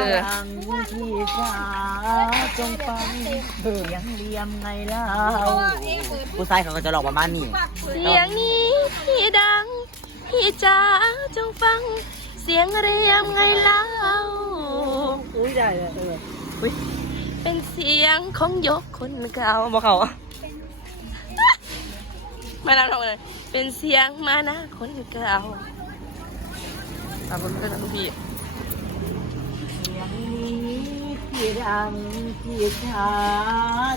คือดังพี่จ๋าจงฟังเสียงเรียมไงเล่าผู้ชายเขาก็จะหลอกประมาณนี้เสียงนี้ที่ดังพี่จ๋าจงฟัง เสียงเรียมไงเล่าอุ้ยได้เลยเออเป็นเสียงของยกคนเก่าบอกเขาอะมาแล้วทำเลยเป็นเสียงมานะคนเก่าตามคนเพื่อนทุกพี่ เสียงนี้พี่ ดังพี่จ๋า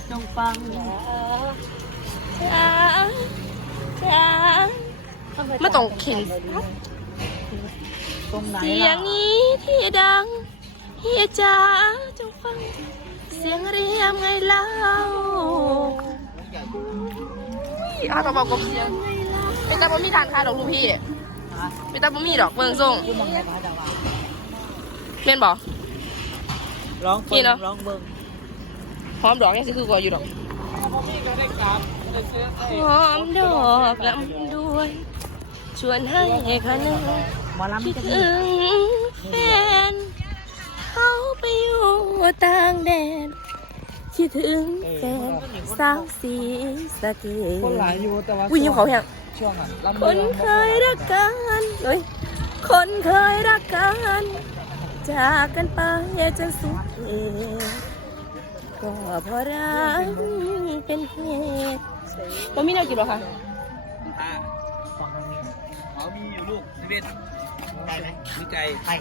จงฟังจ๋าจ๋าไม่ต้องเข็นตรงไหนเสียงล่ะนี้ที่ดังเฮียจ๋าจงฟัง เสียงเรียมไงเล่าอาตบอกกบเสียงเป็นตาบ่มีทานคาดอกลูกพี่เป็นตาบ่มีดอกเบิ่งส่งอยู่มองไหนพระเจ้าว่าเม่นบอก ร้องพี่เบิ่งเนาะร้องเบิ่งหอมดอกยังสิคือกว่าอยู่ดอกหอมดอกลำด้วยชวนให้คะนึงหมอลำคิดจะมีถึงแฟนเขาไปอยู่ต่างแดนคิดถึงแฟนสาวสีสะเกดคนหลายอยู่แต่ว่าอุ้ยยิ้มเขาแหงช่วงอะลำคเบิ่นงเคยรักกันเอ้ย คนเคยรักกัน จากกันไปจนสุดเขตก็เพราะรักเป็นเหตุบ่มีแนวกินหรอคะอ่าเขามีอยู่ลูกสิบเอ็ดไก่ไหมมีไก่ไก่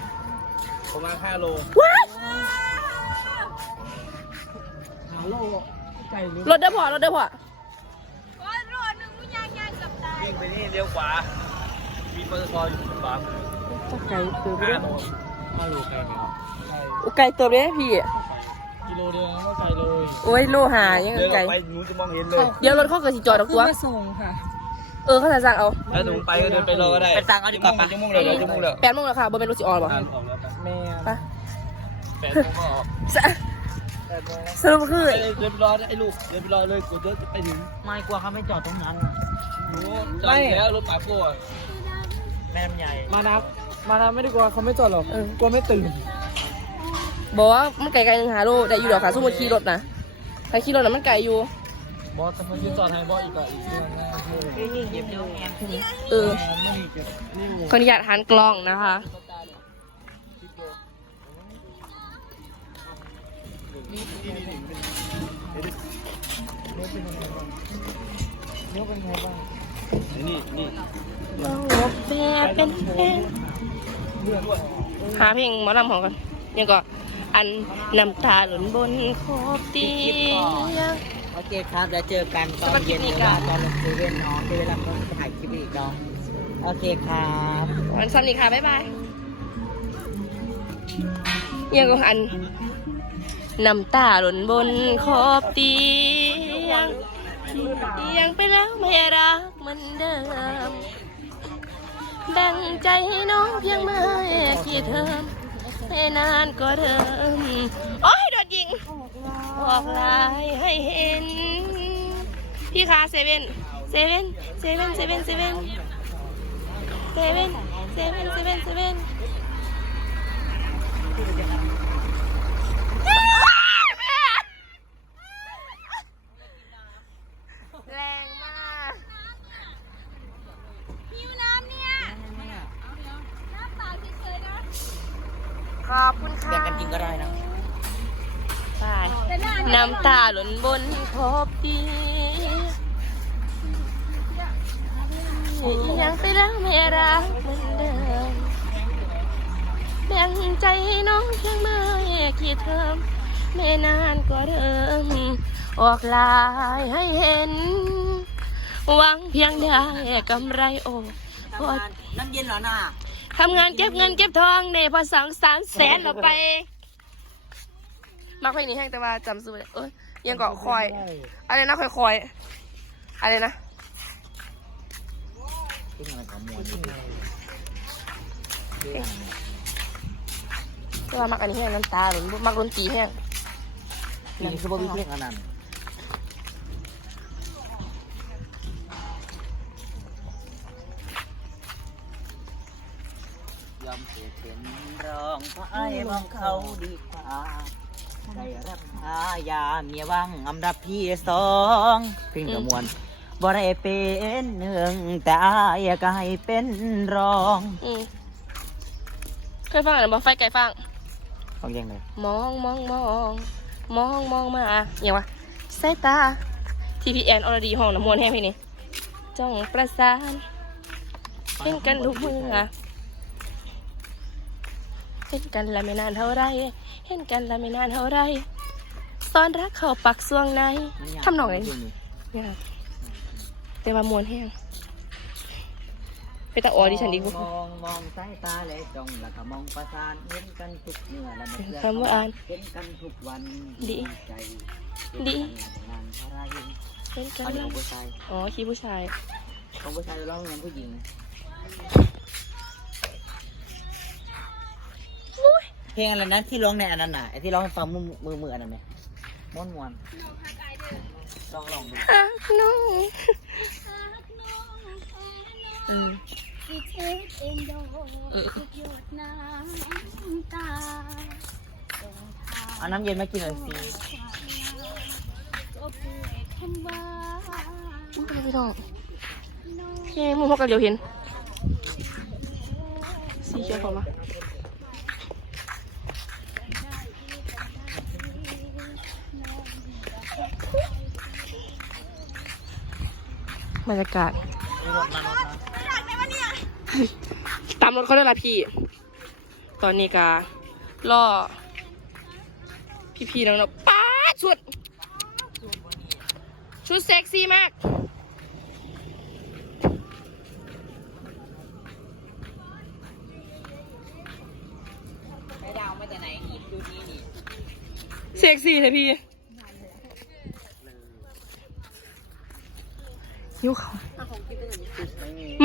ประมาณห้าโลว้ายหาโลไก่หรือรถได้พอรถได้พอวิ่งไปนี่เลี้ยวขวามีปตทอยู่ขวามือจะไก่เติมห้าได้โล ห้าโลไก่ไหมครับไก่เติมได้พี่ กิโลเดียวก็ไก่เลยโอ้ยโลหายังเดินอไก่อกไปหนูจะมองเห็นเลย เดี๋ยวรถเข้ากับสิจอดดอกตัวส่งค่ะ เออเขาจะสั่งเอาแล้วหนูไปก็เดินไปรอก็ได้ไปสั่งเอาดีกว่าปะ จะมุ่งเลยเดี๋ยวจะมุ่งเลยแปดโมงแล้วค่ะบนเป็นรถสิออนหรอทานของแล้วกันแม่ไปแปดโมงก็ออกสะสรุปคือไปเลยเดินไปรอไอ้ลูก เดินไปรอเลยกูเดินไปถึงไม่กลัวเขาไม่จอดตรงนั้น หนูจอดแล้วรถป่าโก้อะแม่ลำใหญ่ มานับ มานับไม่ได้กลัวเขาไม่จอดหรอกเออ กลัวไม่ตื่นบอกว่ามันไกลไกลหนึ่งหาโลได้อยู่ดอกค่ะสมมติขี่รถนะถ้าขี่รถน่ะมันไกลอยู่ บอสจะมายืนจอดให้บอสอีกอะอีกเรื่องนะคือพี่ยิ่งเหยียบนิ้วแอมเออไม่มีเก็บนิ้วขออนุญาตหันกล้องนะคะ นิ้วเป็นไงบ้าง นี่นี่ลองลบแบบเป็นแฟนหาเพลงหมอลำของกันยังก็อันน้ำตาหล่นบนขอบเตียง โอเคครับแล้วเจอกันตอนเย็นหรือว่าตอนลงเซเว่นเนาะเซเว่นเราก็ถ่ายคลิปอีกเนาะโอเคครับวันซันนีค่ะ บ๊ายบายยังก็อันน้ำตาหล่นบนขอบเตียง ยังไปแล้วไม่รักเหมือนเดิม แบ่งใจให้น้องเพียงเมื่อกี่เทอมไม่นานก็เดิมโอ้ยโดนยิงบอกลายให้เห็น พี่คะเซเว่นเซเว่นเซเว่นเซเว่นเซเว่นเซเว่นเซเว่นเซเว่นเซเว่นแรงมาก ขอบคุณค่ะ แบ่งกันกินก็ได้นะ ไป น้ำตาหล่นบนขอบเตียงยังไปแล้วไม่รักเหมือนเดิมแบ่งใจให้น้องเพียงมื่อกี่เทอมไม่นานก็เริ่มออกลายให้เห็นหวังเพียงได้กำไรโอ้พอน้ำเย็นเหรอน่ะทำงานเก็บเงินเก็บทองในพอสองสามแสนออกไป มักเพลงนี้แห้งแต่ว่าจำซื้อไม่ได้เอ้ยยังเกาะคอย อะไรนะคอยคอยอะไรนะที่อะไรของมวลแต่ว่ามักอันนี้แห้งน้ำตาหรือมักดนตรีแห้งนี่คือบ่มีเพลงอันนั้นยำเผ็ดเป็นรองเพราะไอ้มองเขาดีกว่าได้รับพา ยาเมียวังอันดับที่สองเพลงกระมวลบ่ได้เป็นหนึ่งแต่อายก็ให้เป็นรองอืมเคยฟังอันบ่ไฟไก่ฟังฟังยังไงมองมองมองมองมองมาอย่างวะสายตา TPN อรดีห้องน้ำมวนแห้งพี่นี่จ้องประสานเห็นกันทุกเมื่อ เห็นกันและไม่นานเท่าไรเห็นกันและไม่นานเท่าไรซ้อนรักเข้าปักสวงในทำหนองไงเนี่ยแต่ว่ามวนแห้งไปตาออดิฉันดีกว่ามองมองสายตาและจ้องแล้วก็มองประสานเห็นกันทุกเมื่อและไม่เชื่อคำว่าอ่านเห็นกันทุกวันดีใจดีงานอะไรเห็นกันอันนี้แล้ขวองผู้ชายอ๋อขี้ผู้ชายของผู้ชายร้องเงินผู้หญิง เพลงอะไรนะที่ร้องในอันนั้นน่ะไอ้ที่ร้องให้ฟังมือมือมืออันนั้นไหมม้วนมวนลองลองดูฮักน้องเออสิเช็ดเองดอกทุกหยดน้ำตาส่งทางเอาน้ำเย็นมากินหน่อยสิก็เพื่อคำว่าไม่พี่น้องเย้มึงพอกันเดียวเห็นสีเขียวผมอ่ บรรยากาศตามรถเขาได้ละพี่ ตอนนี้กาล่อ พี่ๆน้องๆป้าดชุด ชุดเซ็กซี่มากไปดาวมาจากไหนนี่ดูนี่นี่เซ็กซี่เลยพี่ ยิ้วเขา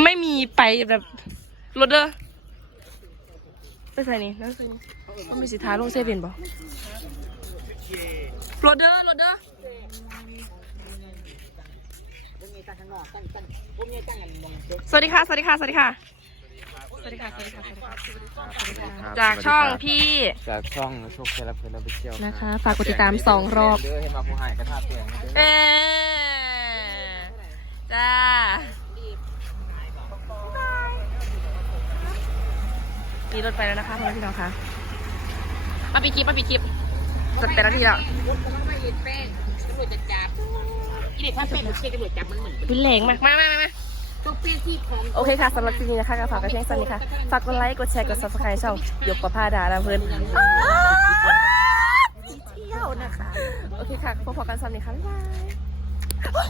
ไม่มีไปแบบรถเด้อไปใส่นี่นั่นใส่นี่มันมีสิทธาลงเซเว่นบ่รถเด้อรถเด้อพวกนี้ตั้งข้างนอกตั้งตั้งพวกนี้ตั้งกันมองเด็กสวัสดีค่ะ สวัสดีค่ะ สวัสดีค่ะ สวัสดีค่ะ สวัสดีค่ะ สวัสดีค่ะ จากช่องพี่ จากช่องโชคชัยรับเพลินเราไปเที่ยวนะคะ ฝากกดติดตามสองรอบเด้อเห็นมาผู้หายกระทาเปลืองเด้อ เอ๊จ้า มีรถไปแล้วนะคะพ่อแม่พี่น้องคะมาปีดคลิปมาปีดคลิปสักแต่ละทีแล้ววินเหลงมากมามามามาโอเคค่ะสำหรับคลิปนี้นะคะก็ฝากกันเพียงเท่านี้ค่ะฝากกดไลค์กดแชร์กด subscribe ช่องหยกประภาดาลาเพื่อนเที่ยวนะคะ โอเคค่ะพบกันสำหรับนี้ค่ะบ๊ายบาย